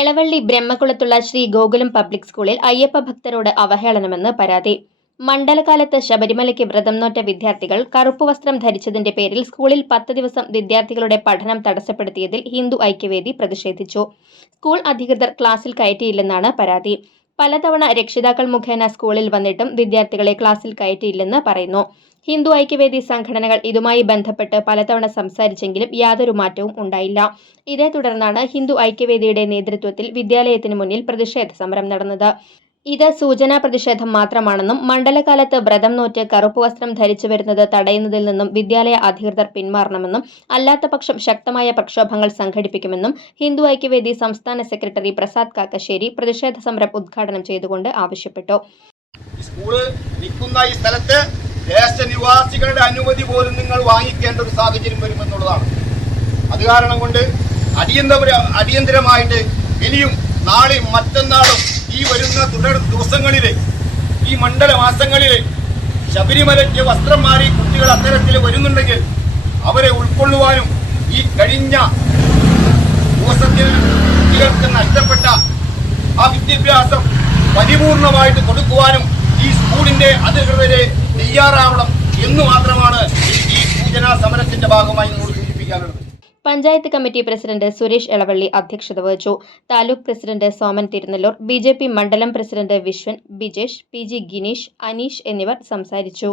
എളവള്ളി ബ്രഹ്മകുളത്തുള്ള ശ്രീ ഗോകുലം പബ്ലിക് സ്കൂളിൽ അയ്യപ്പ ഭക്തരോട് അവഹേളനമെന്ന് പരാതി. മണ്ഡലകാലത്ത് ശബരിമലയ്ക്ക് വ്രതം നോറ്റ വിദ്യാർത്ഥികൾ കറുപ്പ് വസ്ത്രം ധരിച്ചതിന്റെ പേരിൽ സ്കൂളിൽ പത്ത് ദിവസം വിദ്യാർത്ഥികളുടെ പഠനം തടസ്സപ്പെടുത്തിയതിൽ ഹിന്ദു ഐക്യവേദി പ്രതിഷേധിച്ചു. സ്കൂൾ അധികൃതർ ക്ലാസ്സിൽ കയറ്റിയില്ലെന്നാണ് പരാതി. പലതവണ രക്ഷിതാക്കൾ മുഖേന സ്കൂളിൽ വന്നിട്ടും വിദ്യാർത്ഥികളെ ക്ലാസ്സിൽ കയറ്റിയില്ലെന്ന് പറയുന്നു. ഹിന്ദു ഐക്യവേദി സംഘടനകൾ ഇതുമായി ബന്ധപ്പെട്ട് പലതവണ സംസാരിച്ചെങ്കിലും യാതൊരു മാറ്റവും ഉണ്ടായില്ല. ഇതേ തുടർന്നാണ് ഹിന്ദു ഐക്യവേദിയുടെ നേതൃത്വത്തിൽ വിദ്യാലയത്തിന് മുന്നിൽ പ്രതിഷേധ സമരം നടന്നത്. ഇത് സൂചനാ പ്രതിഷേധം മാത്രമാണെന്നും മണ്ഡലകാലത്ത് വ്രതം നോറ്റ് കറുപ്പ് വസ്ത്രം ധരിച്ചു വരുന്നത് തടയുന്നതിൽ നിന്നും വിദ്യാലയ അധികൃതർ പിന്മാറണമെന്നും അല്ലാത്തപക്ഷം ശക്തമായ പ്രക്ഷോഭങ്ങൾ സംഘടിപ്പിക്കുമെന്നും ഹിന്ദു ഐക്യവേദി സംസ്ഥാന സെക്രട്ടറി പ്രസാദ് കാക്കശ്ശേരി പ്രതിഷേധ സമരം ഉദ്ഘാടനം ചെയ്തുകൊണ്ട് ആവശ്യപ്പെട്ടു. സ്കൂൾ നിൽക്കുന്ന ഈ സ്ഥലത്ത് ദേശനിവാസികളുടെ അനുമതി പോലും നിങ്ങൾ വാങ്ങിക്കേണ്ട ഒരു സാഹചര്യം വരുമെന്നുള്ളതാണ്. അത് കാരണം കൊണ്ട് അടിയന്തര അടിയന്തരമായിട്ട് ഇനിയും നാളെയും മറ്റന്നാളും ഈ വരുന്ന തുടർ ദിവസങ്ങളിൽ ഈ മണ്ഡല മാസങ്ങളിൽ ശബരിമലയ്ക്ക് വസ്ത്രം മാറി കുട്ടികൾ അത്തരത്തിൽ വരുന്നുണ്ടെങ്കിൽ അവരെ ഉൾക്കൊള്ളുവാനും ഈ കഴിഞ്ഞ ദിവസത്തിൽ കുട്ടികൾക്ക് നഷ്ടപ്പെട്ട ആ വിദ്യാഭ്യാസം പരിപൂർണമായിട്ട് കൊടുക്കുവാനും ഈ സ്കൂളിന്റെ അധികൃതരെ തയ്യാറാവണം എന്ന് മാത്രമാണ് എനിക്ക് ഈ സൂചനാ സമരത്തിന്റെ ഭാഗമായി നിങ്ങളോട് സൂചിപ്പിക്കാനുള്ളത്. പഞ്ചായത്ത് കമ്മിറ്റി പ്രസിഡന്റ് സുരേഷ് ഇളവള്ളി അധ്യക്ഷത വഹിച്ചു. താലൂക്ക് പ്രസിഡന്റ് സോമൻ തിരുനെല്ലൂർ ബി മണ്ഡലം president Vishwan Bijesh P G Gineesh Aneesh എന്നിവർ സംസാരിച്ചു.